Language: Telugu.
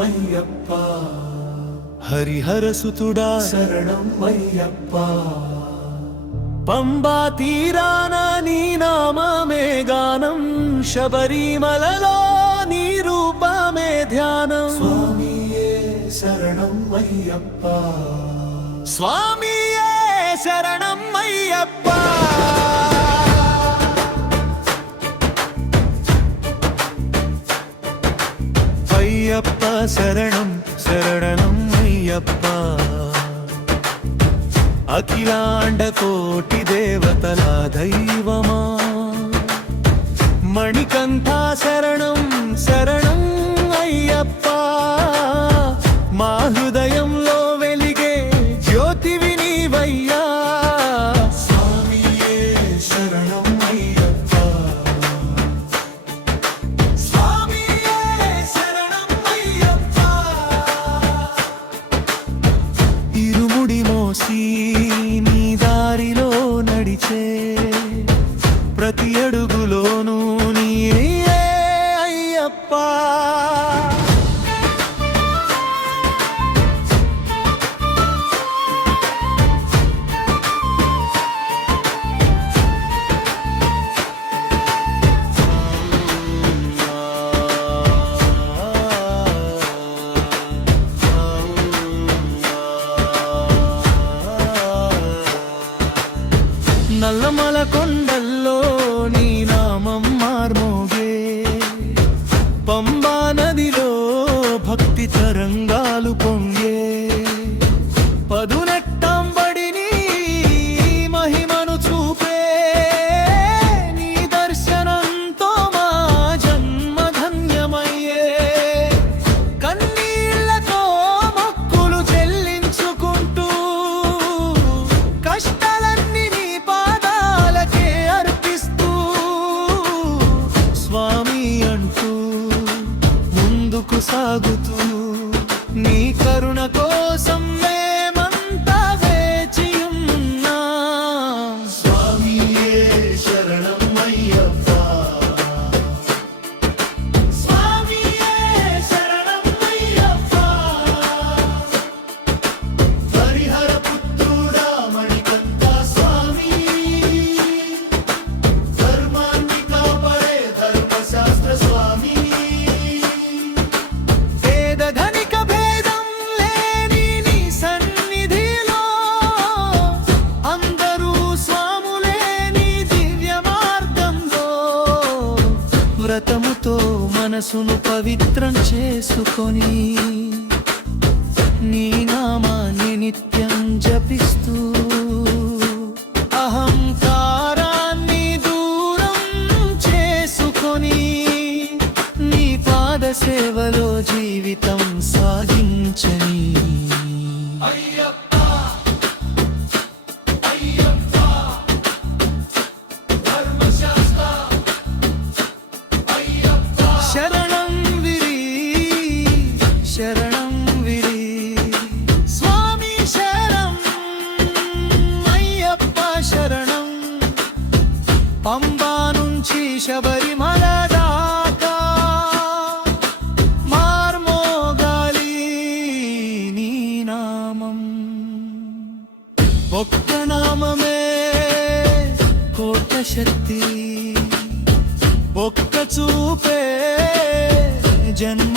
శరణమయ్యప్ప హరిహరసుతుడా శరణమయ్యప్ప పంబా తీరాన నీ నామమే గానం శబరిమలలో నీ రూపమే ధ్యానం స్వామియే శరణమయ్యప్ప స్వామియే శరణమయ్యప్ప అయ్యప్ప శరణం శరణం అయ్యప్ప అఖిలాండ కోటి దేవతల దైవమా మణికంఠ శరణం శరణం అయ్యప్ప మా హృదయంలో వెలిగే జ్యోతివి నీవయ్యా స్వామియే శరణం అయ్యప్ప స్వామియే శరణం అయ్యప్ప ఇరుముడి మోసి నీ దారిలో నడిచే ప్రతి అడుగులోనూ నీయే అయ్యప్ప నల్లమల కొండల్లో నీ నామం మార్మోగే పంబా నదిలో భక్తి తరంగాలు పొంగే పదునెట్టంబడిని మహిమను చూపే నీ దర్శనంతో మా జన్మ ధన్యమయ్యే కన్నీళ్లతో మొక్కులు చెల్లించుకుంటూ కష్టాలన్నీ సాగుతూ నీ కరుణ కోసం మేమంతా వేచియున్నాం స్వామియే శరణం అయ్యప్ప స్వామియే శరణం అయ్యప్ప హరిహర పుత్రుడా మణికంఠ స్వామి ధర్మాన్ని కాపాడే ధర్మశాస్త్ర స్వామి ధనిక భేదం లేని నీ సన్నిధిలో అందరూ స్వాములే నీ దివ్య మార్గంలో వ్రతముతో మనసును పవిత్రం చేసుకొని నీ నామాన్ని నిత్యం జపిస్తూ అహంకారాన్ని దూరం చేసుకొని నీ పాద సేవలో జీవితం సాగించని అయ్యప్ప అయ్యప్ప ధర్మశాస్త్ర అయ్యప్ప శరణం విరి శరణం విరి స్వామి శరణం అయ్యప్ప శరణం పంబా నుంచి శబరిమల దాకా ఒక్క నామమే కోట శక్తి ఒక్క చూపే జన్మ